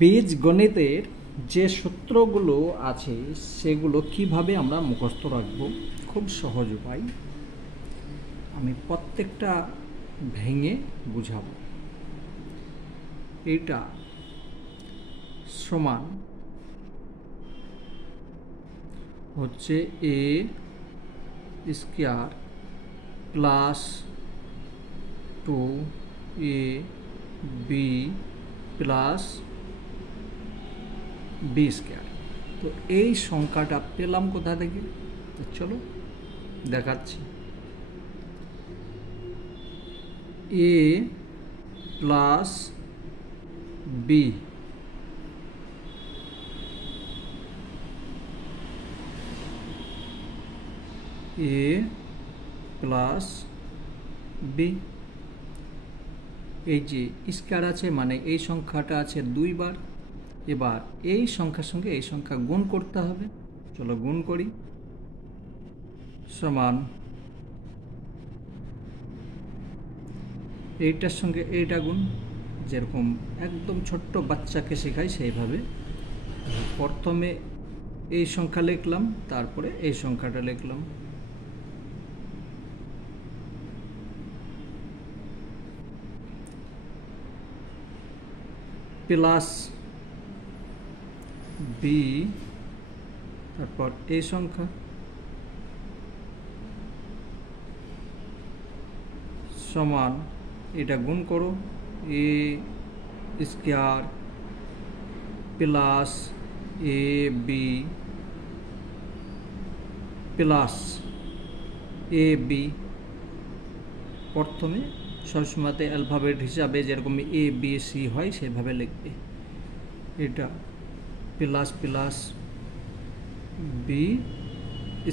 বীজগণিতের যে সূত্রগুলো আছে সেগুলো কিভাবে আমরা মুখস্থ রাখব, খুব সহজ উপায়। আমি প্রত্যেকটা ভেঙে বুঝাবো। এটা সমান হচ্ছে a square plus 2ab plus b square. তো এই সংখ্যাটা পেলাম কোথা থেকে? তো চলো দেখাচ্ছি। A plus b a plus b, এই যে স্কয়ার আছে মানে এই সংখ্যাটা আছে 2 বার। এবার এই সংখ্যার সঙ্গে এই সংখ্যা গুণ করতে হবে। চলো গুণ করি। সমান এইটার সঙ্গে এইটা গুণ, যেরকম একদম ছোট্ট বাচ্চাকে শেখাই সেইভাবে। প্রথমে এই সংখ্যা লিখলাম, তারপরে এই সংখ্যাটা লিখলাম। প্লাস বি, তারপর এই সংখ্যা সমান এটা গুণ করো, এ square plus A b plus A B. প্রথমে সবসময়তে অ্যালফাবেট হিসাবে যেরকম এ বি সি হয় সেভাবে লিখবে। এটা প্লাস প্লাস বি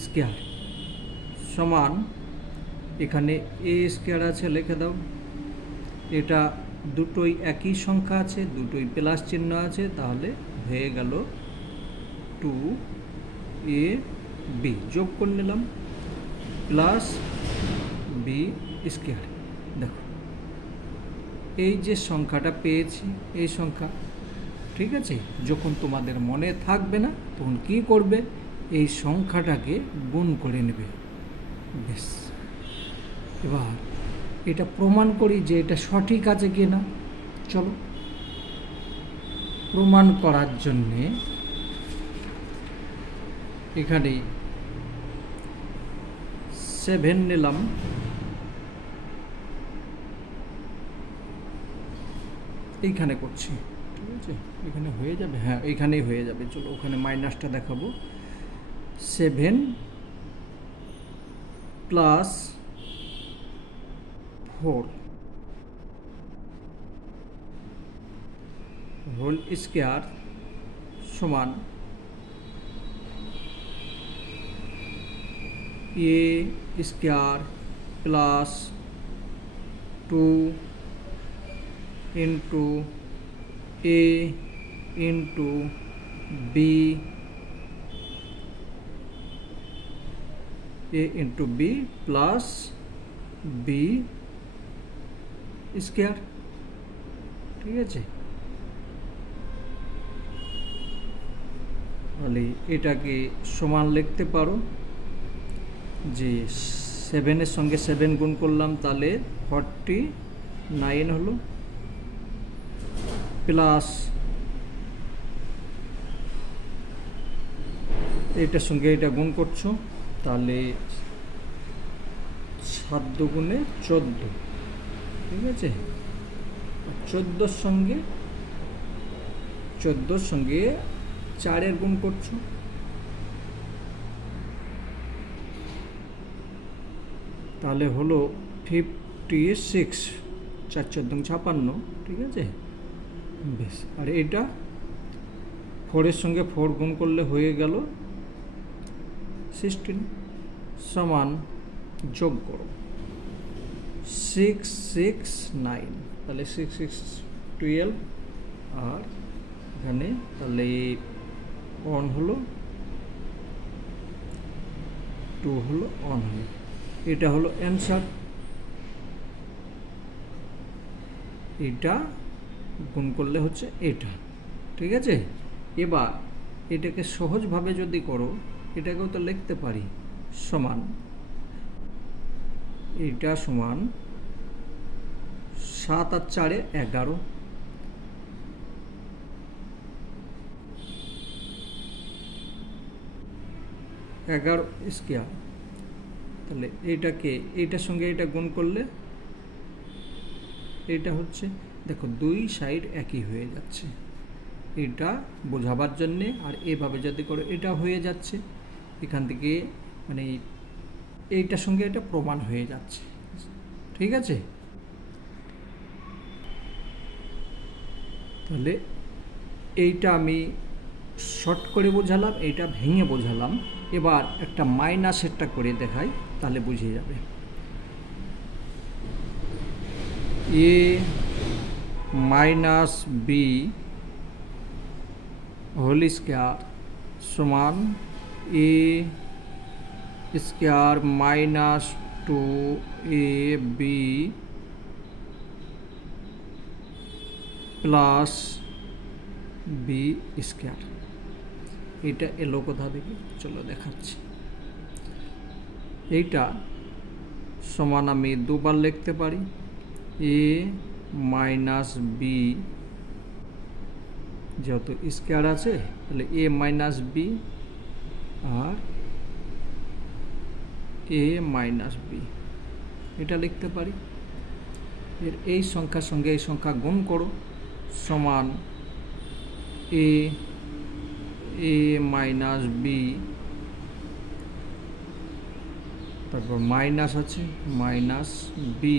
স্কয়ার সমান, এখানে এ স্কয়ার আছে লিখে দাও। এটা দুটোই একই সংখ্যা আছে, দুটোই প্লাস চিহ্ন আছে, তাহলে হয়ে গেল 2ab যোগ করে নিলাম প্লাস বি স্কয়ার। দেখো এই যে সংখ্যাটা পেয়েছি এই সংখ্যা, ঠিক আছে? যখন তোমাদের মনে থাকবে না তখন কি করবে, এই সংখ্যাটাকে গুণ করে নেবে, বেশ। এবার এটা প্রমাণ করি যে এটা সঠিক আছে কি না। চলো প্রমাণ করার জন্যে এখানে 7 নিলাম, এইখানে করছি, ঠিক আছে? এখানে হয়ে যাবে, হ্যাঁ এইখানেই হয়ে যাবে। চলো ওখানে মাইনাসটা দেখাবো। 7 প্লাস 4 হোল স্কয়ার সমান a square plus 2 into a into b, a into b plus b square, ঠিক আছে? তাহলে এটাকে সমান লিখতে পারো যে 7-এর সঙ্গে 7 গুণ করলাম, তাহলে 49 হলো, প্লাস এইটার সঙ্গে এটা গুণ করছো, তাহলে 7 দুগুণে 14, ঠিক আছে? 14-র সঙ্গে 4-এর গুণ করছো, তাহলে হলো 56, 4 14 56, ঠিক আছে? বেশ। আর এটা 4-এর সঙ্গে 4 গুণ করলে হয়ে গেল 16 সমান, যোগ করো 6 6 9, তাহলে 6 6 12, আর এখানে তাহলে 1 হলো 2 হলো 1 হলো। এটা হলো অ্যান্সার। এটা গুণ করলে হচ্ছে এটা। ঠিক আছে। এবার এটাকে সহজভাবে যদি করো, এটাকেও তো লিখতে পারি সমান, এটা সমান 7 আর 4 11, স্কোয়ার। তাহলে এইটাকে এইটার সঙ্গে এটা গুণ করলে এটা হচ্ছে, দেখো দুই সাইড একই হয়ে যাচ্ছে, এটা বোঝাবার জন্যে। আর এভাবে যদি করো এটা হয়ে যাচ্ছে, এখান থেকে মানে এইটার সঙ্গে এটা প্রমাণ হয়ে যাচ্ছে, ঠিক আছে। তাহলে এইটা আমি শর্ট করে বোঝালাম, এইটা ভেঙে বোঝালাম। এবার একটা মাইনাসেরটা করে দেখাই, তাহলে বুঝে যাবে। A minus B whole square সমান a square minus 2ab plus b square. এটা এলো কোথা থেকে, চলো দেখাচ্ছি। এইটা সমান আমি দুবার লিখতে পারি, এ মাইনাস বি, যেহেতু স্কোয়ার আছে তাহলে এ মাইনাস বি আর এ মাইনাস বি, এটা লিখতে পারি। এর এই সংখ্যার সঙ্গে এই সংখ্যা গুণ করো, সমান এ মাইনাস বি, তারপর মাইনাস আছে minus b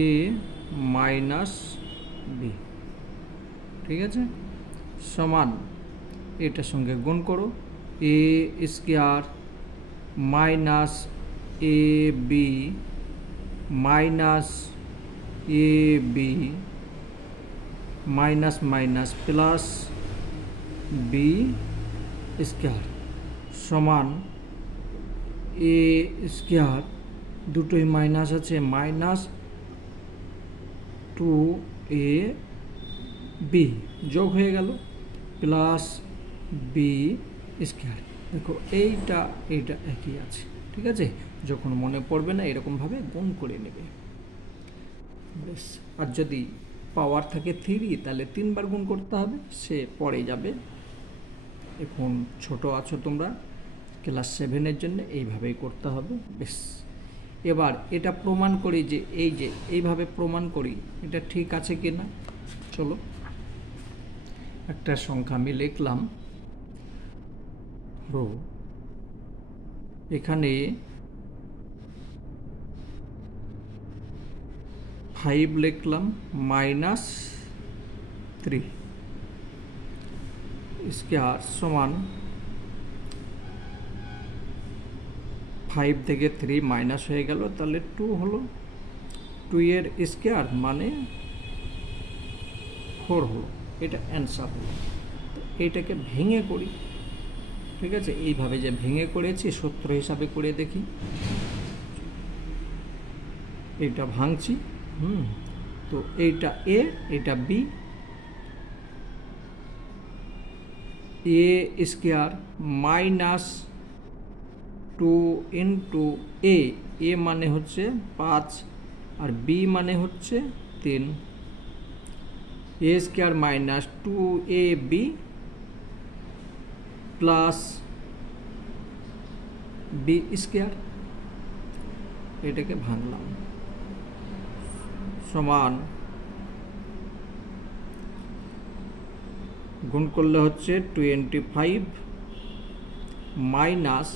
a minus b, ঠিক আছে, সমান এটার সঙ্গে গুণ করো, a square minus a b minus a b minus minus plus b square সমান এ স্কোয়ার, দুটোই মাইনাস আছে, মাইনাস 2ab যোগ হয়ে গেল প্লাস বি স্কোয়ার। দেখো এইটা একই আছে, ঠিক আছে। যখন মনে পড়বে না এরকমভাবে গুণ করে নেবে, বেশ। আর যদি পাওয়ার থাকে 3 তাহলে 3 বার গুণ করতে হবে, সে পরে যাবে। এখন ছোট আছো তোমরা, ক্লাস 7-এর জন্য এইভাবেই করতে হবে, বেশ। এবার এটা প্রমাণ করি যে এইভাবে প্রমাণ করি এটা ঠিক আছে কি না। চলো একটা সংখ্যা আমি লিখলাম, এখানে 5 লিখলাম মাইনাস 3 স্কোয়ার সমান 5 থেকে 3 মাইনাস হয়ে গেল, তাহলে 2 হলো, 2 এর স্কোয়ার মানে 4 হলো, এটা অ্যান্সার হলো। এইটাকে ভেঙে করি, ঠিক আছে। এইভাবে যে ভেঙে করেছি সূত্র হিসাবে করে দেখি, এটা ভাঙছি, তো এইটা এ, এটা b, a square minus 2 into a মানে হচ্ছে 5 আর বি মানে হচ্ছে 3, a square minus 2ab plus b square, এটাকে ভাঙলাম, সমান গুণ করলে হচ্ছে 25 মাইনাস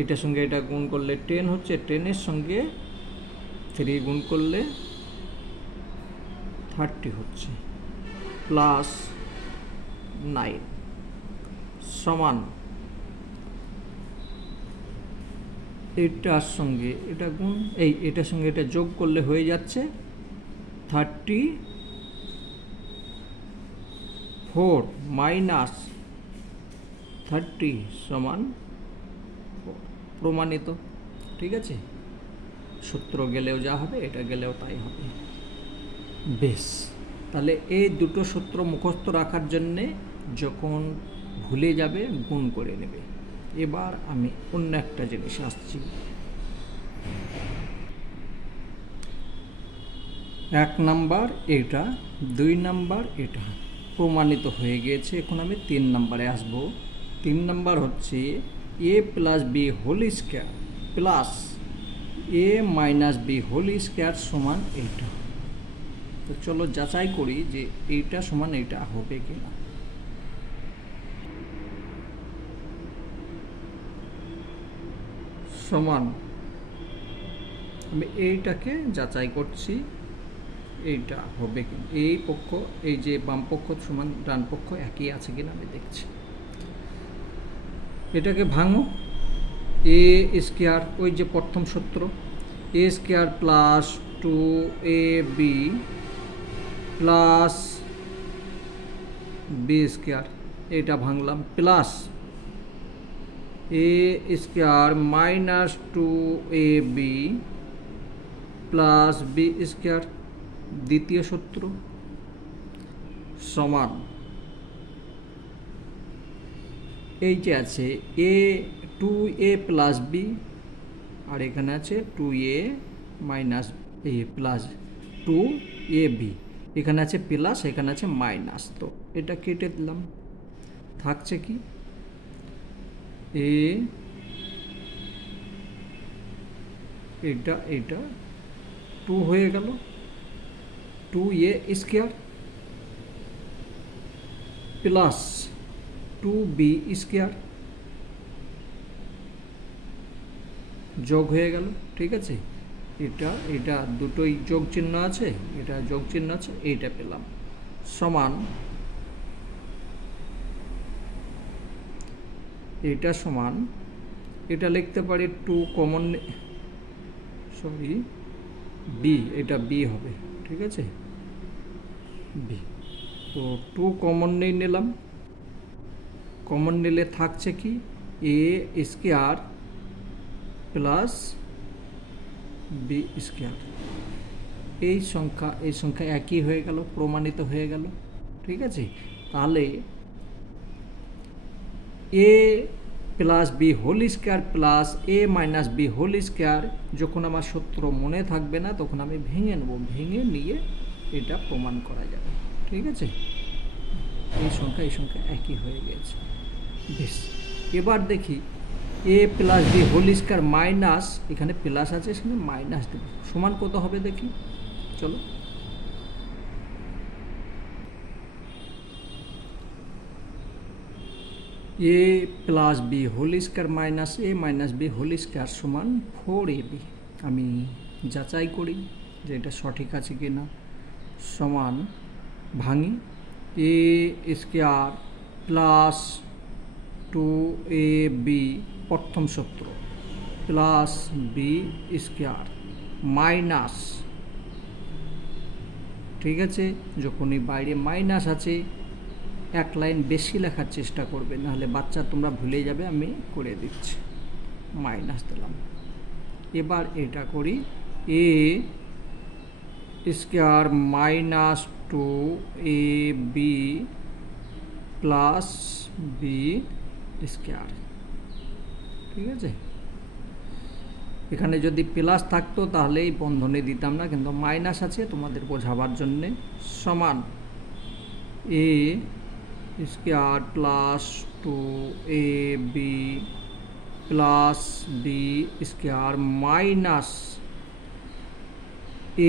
এটার সঙ্গে এটা গুণ করলে 10 হচ্ছে, 10-এর সঙ্গে 3 গুণ করলে 30 হচ্ছে, প্লাস 9 সমান এটার সঙ্গে এটা গুণ, এটার সঙ্গে এটা যোগ করলে হয়ে যাচ্ছে 34 মাইনাস 30 সমান প্রমাণিত, ঠিক আছে। সূত্র গেলেও যা হবে, এটা গেলেও তাই হবে, বেশ। তাহলে এই দুটো সূত্র মুখস্থ রাখার জন্যে যখন ভুলে যাবে গুণ করে নেবে। এবার আমি অন্য একটা জিনিস আসছি। 1 নাম্বার এটা, 2 নাম্বার এটা প্রমাণিত হয়ে গিয়েছে। এখন আমি 3 নাম্বারে আসব। 3 নাম্বার হচ্ছে a plus B whole square plus a minus B whole square সমান এইটা। তো চলো যাচাই করি যে এইটা সমান এইটা হবে কিনা। সমান, আমি এইটাকে যাচাই করছি এইটা হবে কি, এই পক্ষ এই যে বাম পক্ষ সমান ডান পক্ষ একই আছে কিনা আমি দেখছি। এটাকে ভাঙো, এ স্কোয়ার ওই যে প্রথম সূত্র a square plus 2ab plus b square, এটা ভাঙলাম, plus a square minus 2ab plus b square দ্বিতীয় সূত্র সমান এই যে আছে এ 2a প্লাস বি আর এখানে আছে 2a মাইনাস এ প্লাস 2ab, এখানে আছে প্লাস এখানে আছে মাইনাস, তো এটা কেটে দিলাম। থাকছে কি এ এটা এটা 2 হয়ে গেল 2a square plus 2b square যোগ হয়ে গেল। ঠিক আছে, এটা এটা দুটোই যোগ চিহ্ন আছে, এটা যোগ চিহ্ন আছে, এইটা পেলাম সমান এটা সমান এটা লিখতে পারি 2 কমন সরি বি, এটা বি হবে। ঠিক আছে বি, তো 2 কমন নিলাম, কমন নিলে থাকছে কি এ স্কোয়ার প্লাস বি স্কোয়ার, এই সংখ্যা একই হয়ে গেল, প্রমাণিত হয়ে গেল। ঠিক আছে, তাহলে a plus B whole square plus a minus B whole square যখন আমার সূত্র মনে থাকবে না তখন আমি ভেঙে নেব, ভেঙে নিয়ে এটা প্রমাণ করা যাবে। ঠিক আছে, এই সংখ্যা একই হয়ে গেছে। বেশ, এবার দেখি a plus B whole square minus, এখানে প্লাস আছে সেখানে মাইনাস দেব, সমান কত হবে দেখি। চলো a plus B whole square minus A minus B whole square সমান 4ab, আমি যাচাই করি যে এটা সঠিক আছে কি না। সমান ভাঙি এ স্কোয়ার প্লাস 2ab প্রথম সূত্র প্লাস বি স্কোয়ার মাইনাস, ঠিক আছে, যখনই বাইরে মাইনাস আছে এক লাইন বেশি লেখার চেষ্টা করবে, নাহলে বাচ্চা তোমরা ভুলে যাবে। আমি করে দিচ্ছি, মাইনাস দিলাম। এবার এটা করি a square minus 2ab plus b square. ঠিক আছে, এখানে যদি প্লাস থাকতো তাহলে এই বন্ধনী দিতাম না, কিন্তু মাইনাস আছে তোমাদের বোঝাবার জন্যে। সমান a square plus 2ab plus b square minus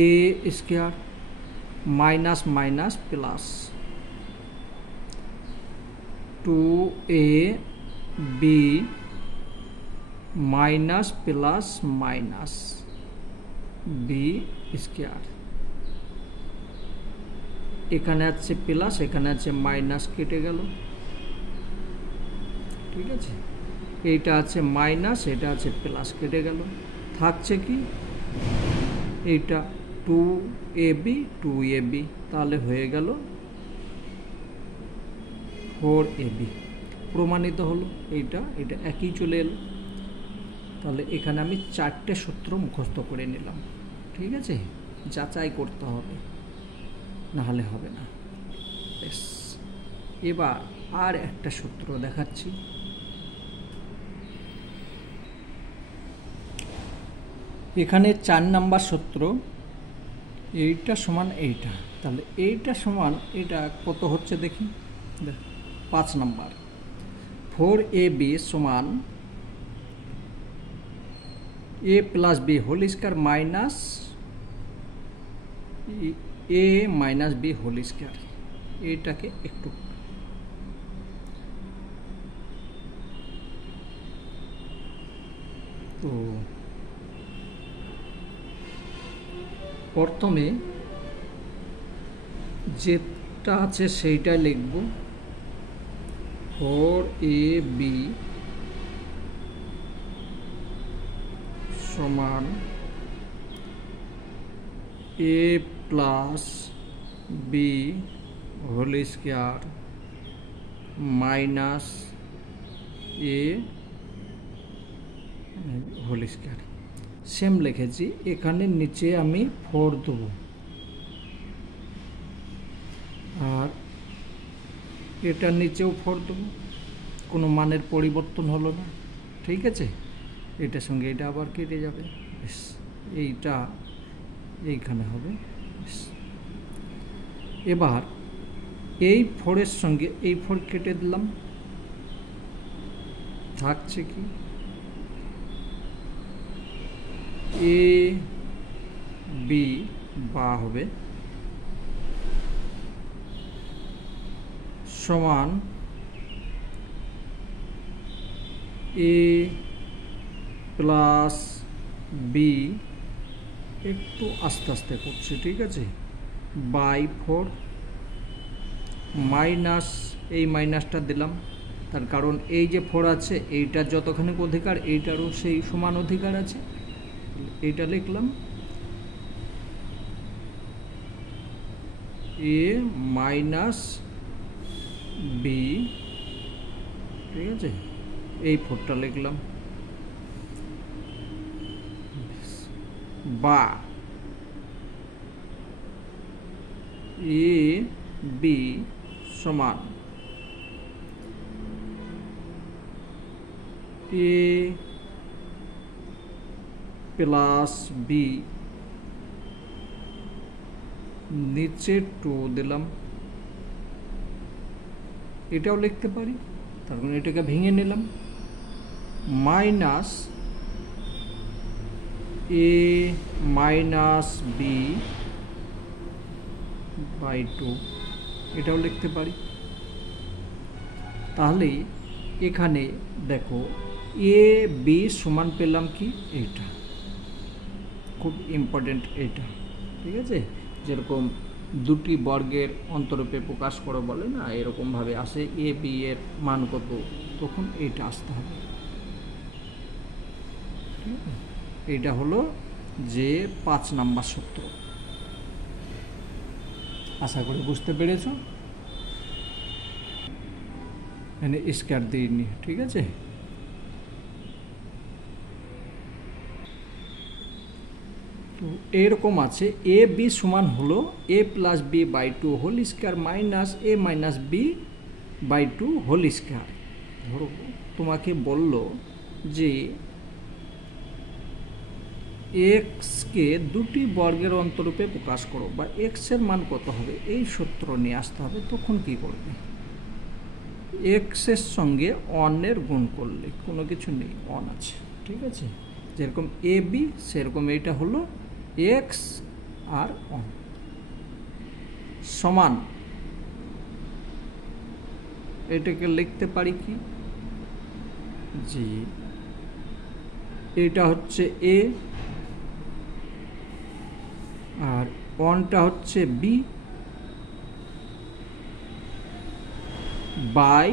a square minus minus plus 2ab minus plus minus b square, এখানে আছে প্লাস এখানে আছে মাইনাস, কেটে গেল। ঠিক আছে, এইটা আছে মাইনাস এটা আছে প্লাস, কেটে গেল। থাকছে কি এইটা 2ab, তাহলে হয়ে গেল 4ab, প্রমাণিত হলো। এইটা এটা একই চলে এলো। তাহলে এখানে আমি 4টে সূত্র মুখস্থ করে নিলাম। ঠিক আছে, যাচাই করতে হবে। নাহলে হবে না। এবার আর একটা সূত্র দেখাচ্ছি। এখানে 4 নাম্বার সূত্র, এইটা সমান এইটা, তাহলে এইটা সমান এটা কত হচ্ছে দেখি, 5 নাম্বার। 4ab সমান a plus b whole square minus a minus b whole square. এটাকে একটু তো প্রথমে যেটা আছে সেইটা লিখব, 4ab সমান a plus b whole square minus a whole square. Same লিখেছি, এখানে নিচে আমি 4 দেব, আর এটার নিচেও 4 দেব, কোনো মানের পরিবর্তন হলো না। ঠিক আছে, এটার সঙ্গে এটা আবার কেটে যাবে, এইটা এইখানে হবে। এবার এই 4-এর সঙ্গে এই 4 কেটে দিলাম, থাকছে কি এ বি বা হবে সমান এ প্লাস বি, একটু আস্তে আস্তে করছে, ঠিক আছে, বাই 4 মাইনাস এই মাইনাসটা দিলাম, তার কারণ এই যে 4 আছে এইটার যতখানি অধিকার এইটারও সেই সমান অধিকার আছে, এইটা লিখলাম এ মাইনাস বি, ঠিক আছে, এই 4টা লিখলাম, বা এ বি সমান এ প্লাস বি, নিচে 2 দিলাম, এটাও লিখতে পারি, তার কারণ এটাকে ভেঙে নিলাম, minus A minus B by 2, এটাও লিখতে পারি। তাহলে এখানে দেখো এ বি সমান পেলাম কি এইটা, খুব ইম্পর্টেন্ট এইটা, ঠিক আছে, যেরকম দুটি বর্গের অন্তরূপে প্রকাশ করো বলে না, এরকমভাবে আসে এ বি এর মান কত, তখন এইটা আসতে হবে। এইটা হলো যে 5 নাম্বার সূত্র। আশা করি বুঝতে পেরেছ, এখানে স্কয়ার দিইনি, ঠিক আছে। তো এরকম আছে এ বি সমান হলো a plus b by 2 whole square minus A minus B by 2 whole square. ধরো তোমাকে বলল যে এক্সকে দুটি বর্গের অন্তরূপে প্রকাশ করো, বা এক্সের মান কত হবে এই সূত্র নিয়ে আসতে হবে, তখন কি করবে, এক্সের সঙ্গে অনের গুণ করলে, কোনো কিছু নেই, অন আছে, ঠিক আছে, যেরকম এ বি সেরকম এইটা হলো এক্স আর অন সমান, এটাকে লিখতে পারি কি জি, এটা হচ্ছে এ আর অনটা হচ্ছে বি বাই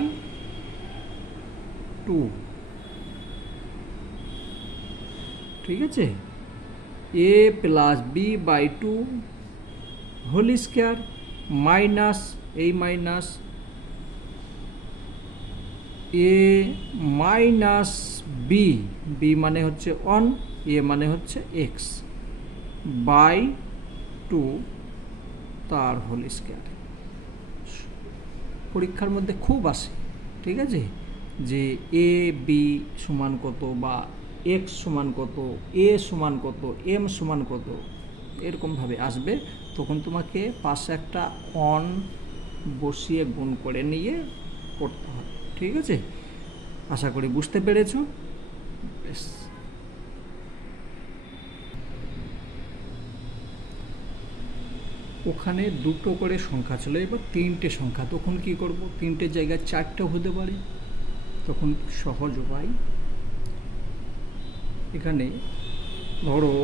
2, ঠিক আছে, a plus b by 2 whole square minus এই মাইনাস এ মাইনাস বি, বি মানে হচ্ছে অন, এ মানে হচ্ছে এক্স, বাই 2 তার হোল স্কয়ার। পরীক্ষার মধ্যে খুব আসে, ঠিক আছে, যে এ বি সমান কত, বা এক্স সমান কত, এ সমান কত, এম সমান কত, এরকমভাবে আসবে। তখন তোমাকে পাশে একটা অন বসিয়ে গুণ করে নিয়ে করতে হবে, ঠিক আছে। আশা করি বুঝতে পেরেছ। বেশ, ওখানে দুটো করে সংখ্যা ছিল, এবার তিনটে সংখ্যা, তখন কি করব, তিনটের জায়গায় চারটে হতে পারে, তখন সহজ উপায়, এখানে ধরো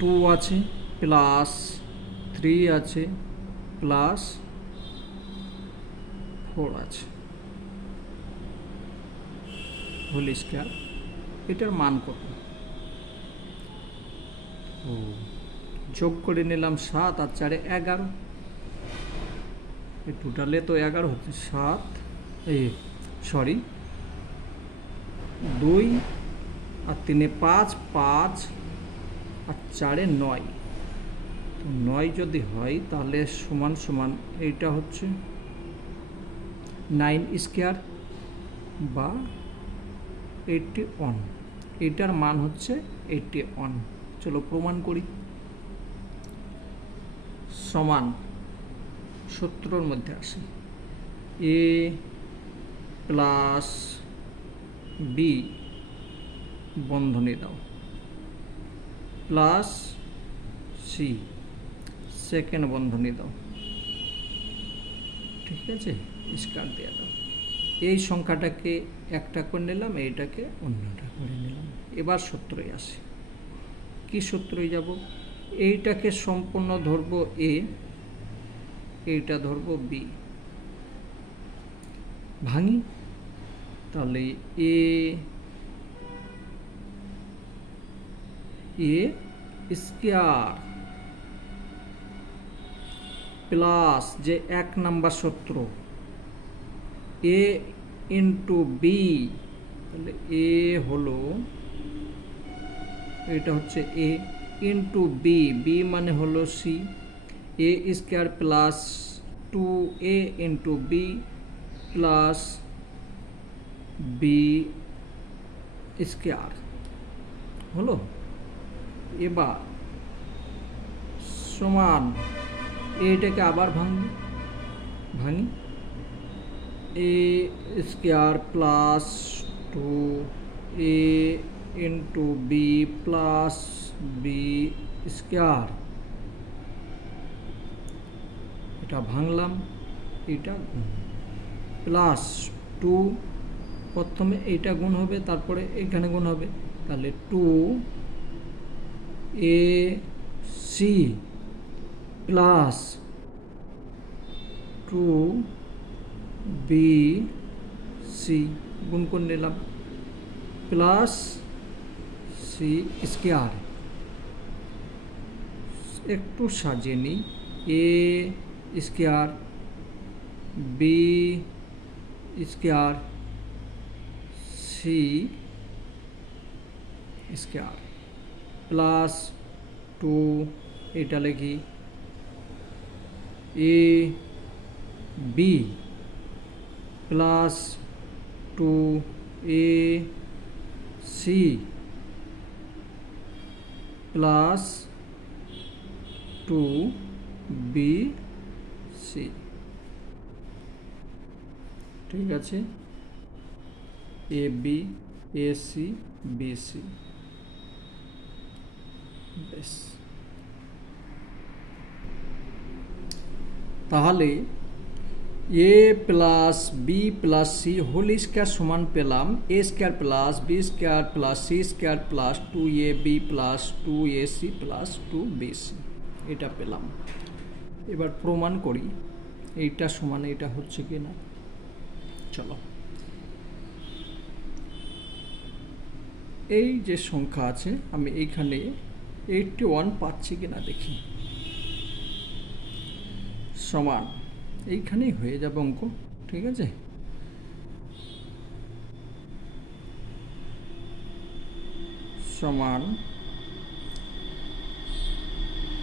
2 আছে প্লাস 3 আছে প্লাস 4 আছে হোল স্কয়ার। এটার মান কত? ও, যোগ করে নিলাম 7 আর 4 11, এই টোটালে তো 11 হচ্ছে। 7 2 আর 3 5, 5 আর 4 9, তো 9 যদি হয় তাহলে সমান সমান এইটা হচ্ছে 9 স্কয়ার বা 81, এটার মান হচ্ছে 81। চলো প্রমাণ করি। সমান সূত্রর মধ্যে আসে এ প্লাস বি বন্ধনী দাও প্লাস সি সেকেন্ড বন্ধনী দাও, ঠিক আছে, স্কয়ার দিয়ে দাও। এই সংখ্যাটাকে একটা করে নিলাম, এইটাকে অন্যটা করে নিলাম। এবার সূত্রে আসে, কি সূত্রে যাব, এইটাকে সম্পূর্ণ ধরবো এ, এইটা ধরবো বি, ভাঙি, তাহলে এ স্কয়ার প্লাস যে 1 নাম্বার সূত্র এ ইন্টু বি, তাহলে এ হলো, এটা হচ্ছে এ ইন্টু বি, বি মানে হলো c, a square plus 2a into b plus b square হলো। এবার সমান এইটাকে আবার ভাঙি, a square plus 2a into b plus b square, এটা ভাঙলাম, এটা প্লাস 2, প্রথমে এইটা গুণ হবে তারপরে এইখানে গুণ হবে, তাহলে 2ac প্লাস 2bc গুণ করে নিলাম প্লাস সি স্কয়ার। একটু সাজিয়ে নিই, a square b square c square plus 2, এটা লিখি a b plus 2a c plus 2bc, ঠিক আছে, a b a c b c. বেশ, তাহলে a plus b plus c whole square সমান পেলাম a square plus b square plus c square plus 2ab plus 2ac plus 2bc, এটা পেলাম। এবার প্রমাণ করি এইটা সমান এটা হচ্ছে কি না। চলো, এই যে সংখ্যা আছে আমি এইখানে 81 পাচ্ছি কিনা দেখি, সমান এইখানেই হয়ে যাবে অঙ্ক, ঠিক আছে। সমান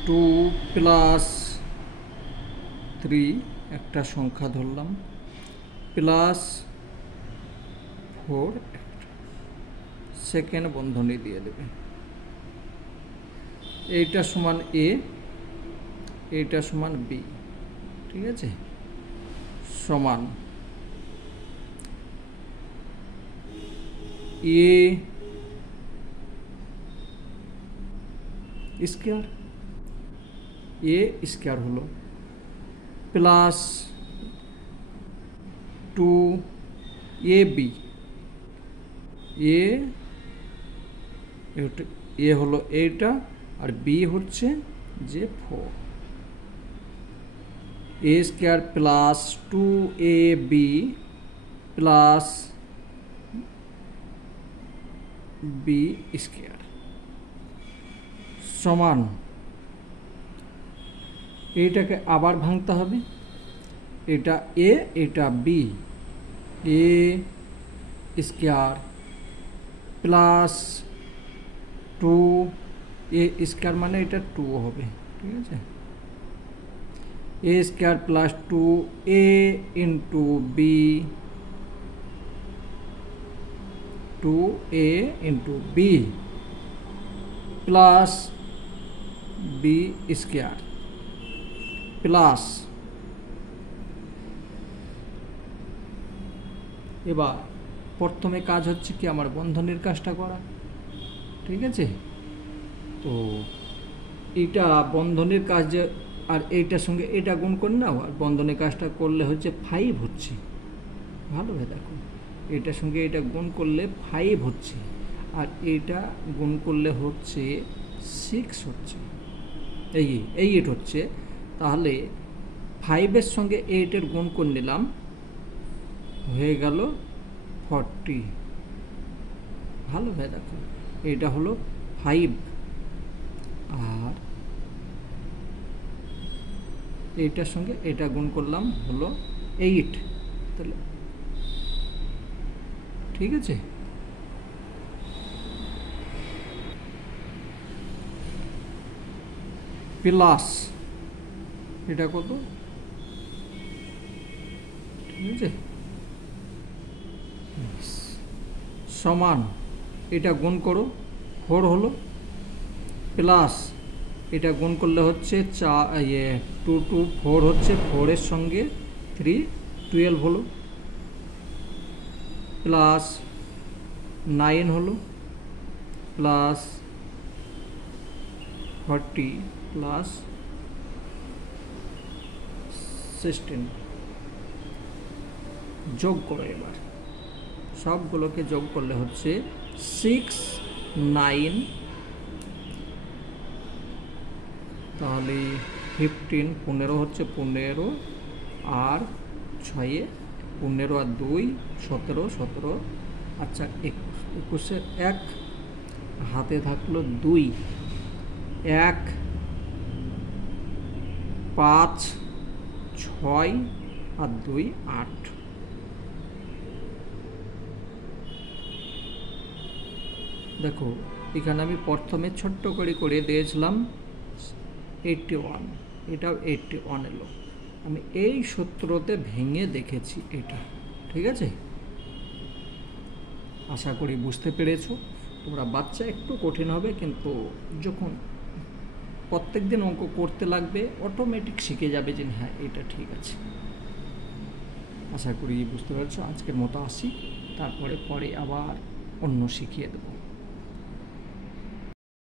2 প্লাস 3 একটা সংখ্যা ধরলাম প্লাস 4 সেকেন্ড বন্ধনী দিয়ে দেবে। এইটা সমান এ, এইটা সমান বি, ঠিক আছে, সমান এ স্কয়ার, এ স্কয়ার হলো প্লাস 2 এ বি, এ হলো এইটা আর বি হচ্ছে যে 4, a square plus 2ab plus b square সমান, এইটাকে আবার ভাঙতে হবে, এটা এ এটা b, a square plus 2 a square মানে এটা 2 হবে, ঠিক আছে, a square plus 2 a into b, 2a into b plus b square plus, এবার প্রথমে কাজ হচ্ছে কি আমার বন্ধনীর কাজটা করা, ঠিক আছে, তো এটা বন্ধনীর কাজ যে, আর এইটার সঙ্গে এটা গুণ করে নাও, আর বন্ধনীর কাজটা করলে হচ্ছে 5 হচ্ছে, ভালোভাবে দেখো, এটার সঙ্গে এটা গুণ করলে 5 হচ্ছে, আর এটা গুণ করলে হচ্ছে 6 হচ্ছে, এই 8 হচ্ছে, তাহলে 5-এর সঙ্গে 8-এর গুণ করে নিলাম, হয়ে গেল 40, ভালোভাবে দেখো, এটা হলো 5 আর এইটার সঙ্গে এটা গুণ করলাম হলো 8, তাহলে ঠিক আছে, প্লাস এটা কত, ঠিক আছে, সমান এটা গুণ করো 4 হলো প্লাস এটা গুণ করলে হচ্ছে 2 2 4 হচ্ছে, 4-এর সঙ্গে 3 12 হলো প্লাস 9 হলো প্লাস 40 প্লাস 16, যোগ করো, এবার সবগুলোকে যোগ করলে হচ্ছে 6 9, তাহলে 15 15 হচ্ছে 15 আর 6 15 আর 2 17 17, আচ্ছা 21 1 হাতে থাকলো 2, 1 5 6 আর 2 8, দেখো এখানে আমি প্রথমে ছোট্ট করে দিয়েছিলাম 81, এটাও 81 এলো, আমি এই সূত্রতে ভেঙে দেখেছি এটা, ঠিক আছে, আশা করি বুঝতে পেরেছো তোমরা। বাচ্চা একটু কঠিন হবে, কিন্তু যখন প্রত্যেক দিন অঙ্ক করতে লাগবে অটোমেটিক শিখে যাবে যে হ্যাঁ এটা ঠিক আছে। আশা করি বুঝতে পারছো। আজকের মতো আসি, তারপরে আবার অন্য শিখিয়ে দেবো।